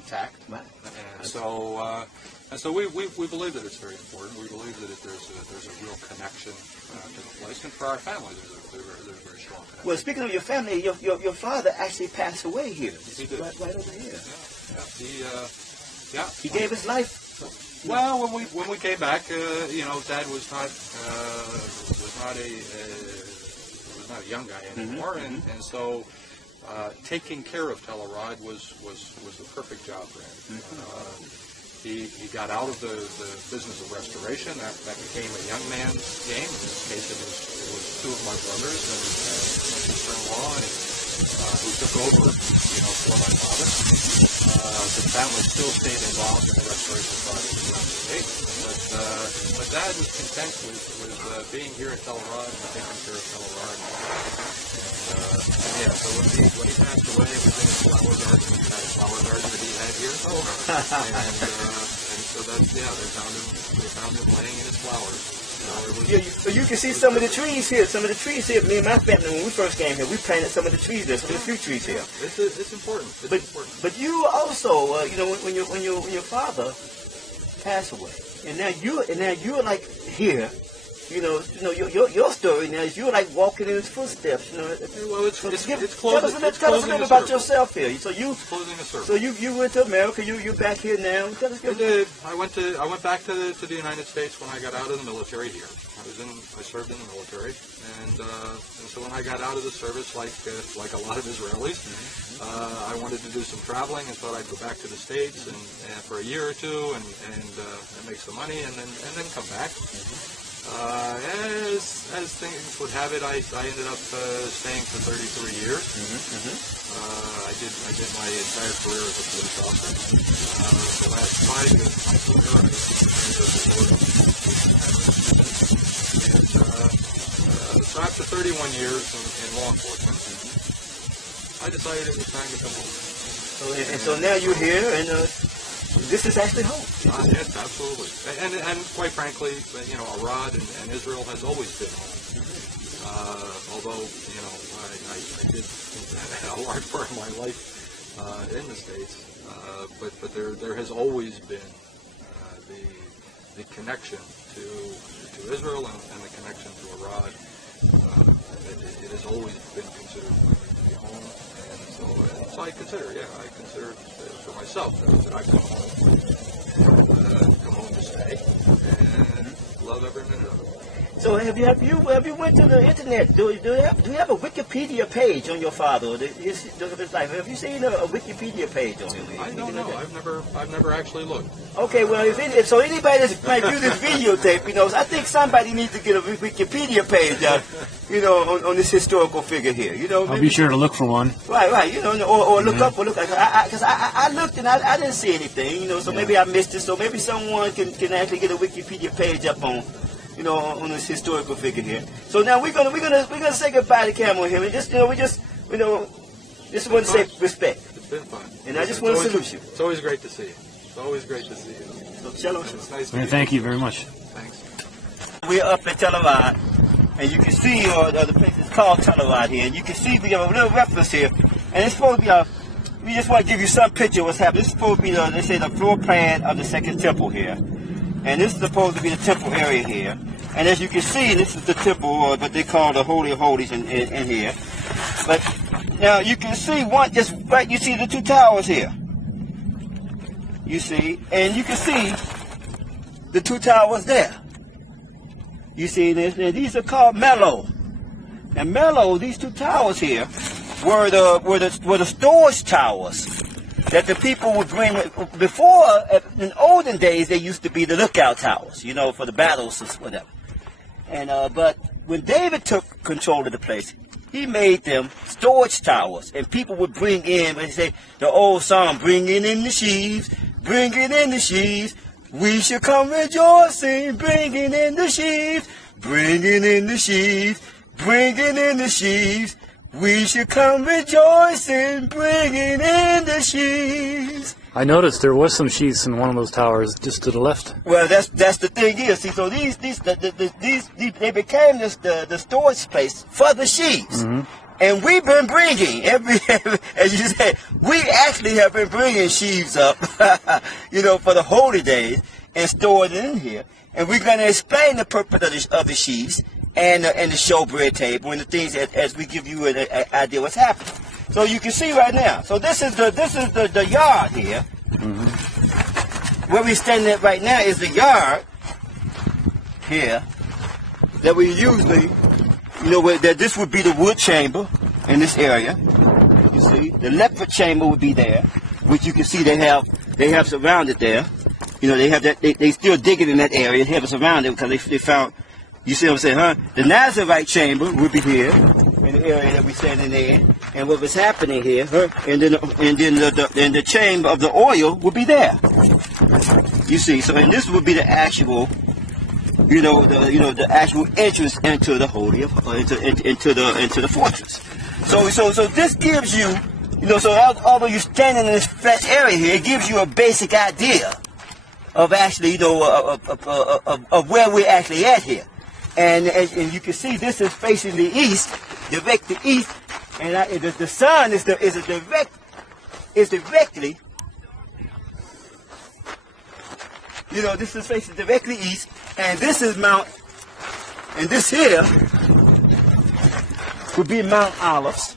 intact. Right. And so we believe that it's very important. We believe that there's a real connection to the place, and for our family, there's a very strong connection. Well, speaking of your family, your father actually passed away here. He did. Right over here. He gave his life. Well, when we came back, Dad was not a young guy anymore, and so taking care of TelArad was the perfect job for him. He got out of the business of restoration. That became a young man's game. In this case, it was two of my brothers and my sister-in-law, who took over, for my father. The family still stayed involved in the restoration project around the state, but Dad was content with being here at TelArad and taking care of TelArad. So when he passed away, it was in his flower garden. He had a flower garden that he had here. And so they found him laying in his flowers. So you can see some of the trees here. Me and my family, when we first came here, we planted some of the trees there. Some of the fruit trees here. It's important. But you also, when your father passed away, and now you're like here. Your story now is you're like walking in his footsteps. Well, it's closing. Tell us a little about yourself here. So closing a circle. So you went to America. You're back here now. I did. I went back to the United States when I got out of the military here. I served in the military, and so when I got out of the service, like a lot of Israelis, I wanted to do some traveling and thought I'd go back to the States and for a year or two and make some money and then come back. As things would have it, I ended up staying for 33 years. I did my entire career as a police officer. The last 5 years of my career, I so after 31 years in law enforcement, I decided it was time to come home. And so now you're here, and this is actually home. Yes, absolutely. And quite frankly, Arad and Israel has always been home. Although, I did a large part of my life in the States, but there has always been the connection to Israel and the connection to Arad. It has always been considered to be home, and so I consider for myself that I come home to stay and love every minute of it. So have you went to the internet? Do you have a Wikipedia page on your father or his life? Have you seen a Wikipedia page on him? I don't know. I've never actually looked. Okay, well if anybody that might view this videotape, I think somebody needs to get a Wikipedia page, on this historical figure here. I'll be sure to look for one. Right. Or look up, because I looked and I didn't see anything. So maybe I missed it. So maybe someone can actually get a Wikipedia page up on this historical figure here. So now we're gonna say goodbye to Cam on him, and just want to say respect. It's been fun. And I just want to salute you. It's always great to see you. So shalom. It's nice. Thank you very much. Thanks. We're up at TelArad, and you can see the place is called TelArad here, and you can see we have a little reference here, and it's supposed to be we just want to give you some picture of what's happening. This is supposed to be they say the floor plan of the second temple here. And this is supposed to be the temple area here. And as you can see, this is the temple, or what they call the Holy of Holies in here. But now you can see you see the two towers here. You see, and you can see the two towers there. You see this, and these are called Mellow. And Mellow, these two towers here, were the storage towers that the people would bring. Before, in olden days, they used to be the lookout towers, for the battles or whatever. And but when David took control of the place, he made them storage towers, and people would bring in, and say the old song, "Bringing in the sheaves, bringing in the sheaves, we shall come rejoicing, bringing in the sheaves, bringing in the sheaves, bringing in the sheaves." We should come rejoicing, bringing in the sheaves. I noticed there was some sheaves in one of those towers just to the left. Well, that's the thing here. See, so these they became the storage place for the sheaves. And we've been bringing, as you said, we actually have been bringing sheaves up, for the holy days and stored it in here. And we're going to explain the purpose of the sheaves and the showbread table and the things as we give you an idea what's happening. So you can see right now. So this is the yard here. Mm-hmm. Where we're standing at right now is the yard here that we usually, that this would be the wood chamber in this area. You see, the leopard chamber would be there, which you can see they have surrounded there. They have that. They still digging in that area. They have it surrounded because they found. You see what I'm saying, huh? The Nazarite chamber would be here in the area that we're standing in, and what was happening here, huh? And then the chamber of the oil would be there. You see, so and this would be the actual. The actual entrance into the holy of into the fortress. So this gives you, so although you're standing in this flat area here, it gives you a basic idea of actually, of where we're actually at here. And you can see, this is facing the east, directly east, and the sun is directly. This is facing directly east, and this is Mount, and this here would be Mount Olives,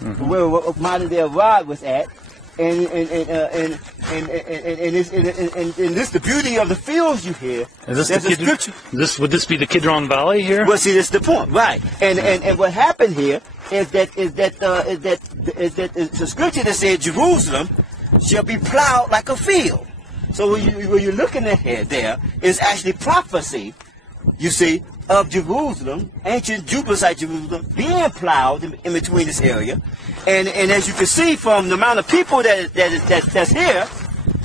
mm-hmm. where modern day Rod was at, and this the beauty of the fields you hear. Would this be the Kidron Valley here? Well, see, that's the point, right? And what happened here is that the scripture that said Jerusalem shall be plowed like a field. So when you're looking at here, there is actually prophecy, you see, of Jerusalem, ancient Jubelite Jerusalem, being plowed in between this area. And as you can see from the amount of people that's here,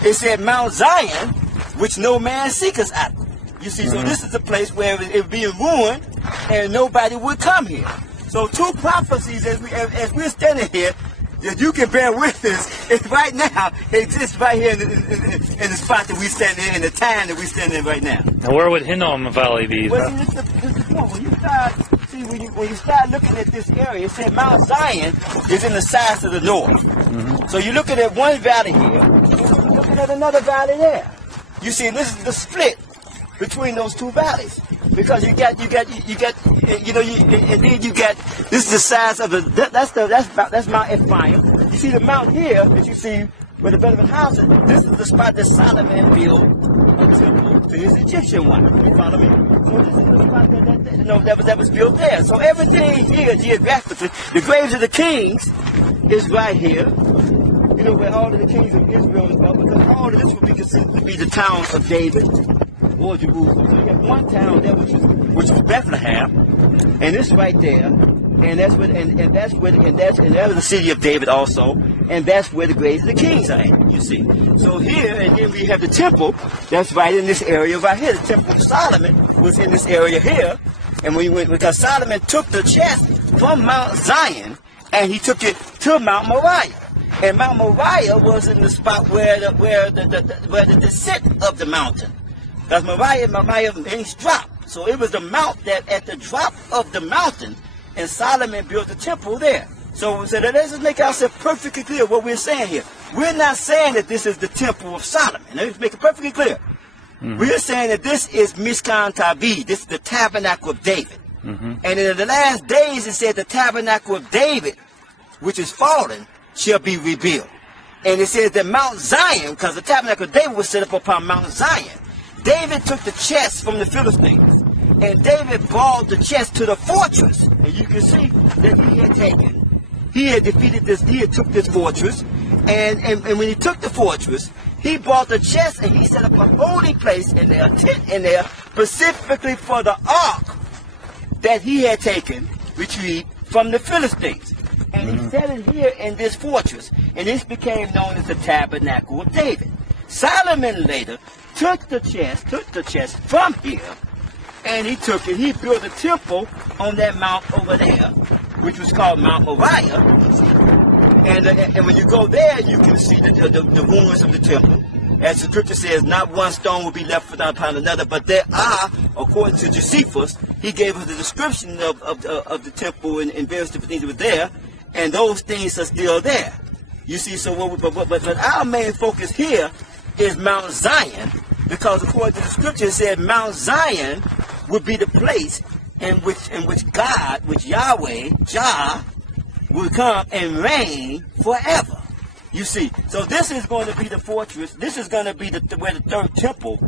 it said Mount Zion, which no man seeketh out. You see, mm-hmm. So this is a place where it would be ruined and nobody would come here. So two prophecies as we're standing here, that you can bear witness, it right now exists right here in the spot that we stand in the time that we stand in right now. Now, where would Hinnom Valley be? Well, see, this is the point. When you start looking at this area, it said Mount Zion is in the sides of the north. Mm-hmm. So you're looking at one valley here, you're looking at another valley there. You see, this is the split between those two valleys, because and then you get this is the size of that's Mount Ephraim. You see the mount here that you see where the Benjamin house is. This is the spot that Solomon built a temple to his Egyptian wife. You follow me? So this is the spot that was built there. So everything here geographically, the graves of the kings is right here. Where all of the kings of Israel is well, because all of this would be considered to be the town of David or Jerusalem. So you have one town there which is Bethlehem, and it's right there, and that's the city of David also, and that's where the graves of the kings are at, you see. So here, and then we have the temple that's right in this area right here. The temple of Solomon was in this area here, and because Solomon took the chest from Mount Zion and he took it to Mount Moriah. And Mount Moriah was in the spot where the descent of the mountain. Because Moriah means drop. So it was the mount that at the drop of the mountain, and Solomon built the temple there. So let's just make ourselves perfectly clear what we're saying here. We're not saying that this is the temple of Solomon. Let's make it perfectly clear. Mm-hmm. We're saying that this is Mishkan Tabi. This is the tabernacle of David. Mm-hmm. And in the last days it said the tabernacle of David, which is fallen, shall be rebuilt. And it says that Mount Zion, because the tabernacle of David was set up upon Mount Zion, David took the chest from the Philistines, and David brought the chest to the fortress. And you can see that he had defeated this, he had took this fortress, and when he took the fortress, he brought the chest and he set up a holy place in there, a tent in there, specifically for the ark that he had taken, retrieved from the Philistines. And he set it here in this fortress, and this became known as the Tabernacle of David. Solomon later took the chest from here, and he built a temple on that mount over there, which was called Mount Moriah. And when you go there, you can see the ruins of the temple. As the scripture says, not one stone will be left upon another, but there are, according to Josephus, he gave us the description of the temple and various different things that were there, and those things are still there. You see, so but our main focus here is Mount Zion, because according to the scripture it said Mount Zion would be the place in which God, which Yahweh, Jah, will come and reign forever. You see, so this is going to be the fortress. This is going to be where the third temple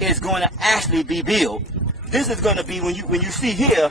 is going to actually be built. This is going to be when you see here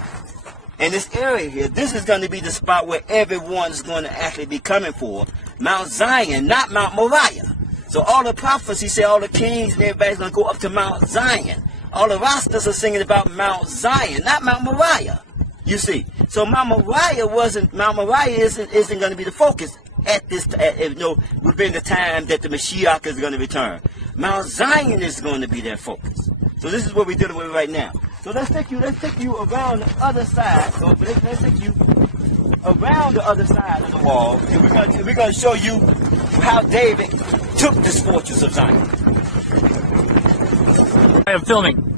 in this area here. This is going to be the spot where everyone's going to actually be coming for. Mount Zion, not Mount Moriah. So all the prophecies say all the kings and everybody's going to go up to Mount Zion. All the rosters are singing about Mount Zion, not Mount Moriah. You see, so Mount Moriah isn't going to be the focus at this, within the time that the Mashiach is going to return. Mount Zion is going to be their focus. So this is what we're dealing with right now. So let's take you around the other side. So let's take you around the other side of the wall, and we're going to show you how David took this fortress of Zion. I am filming.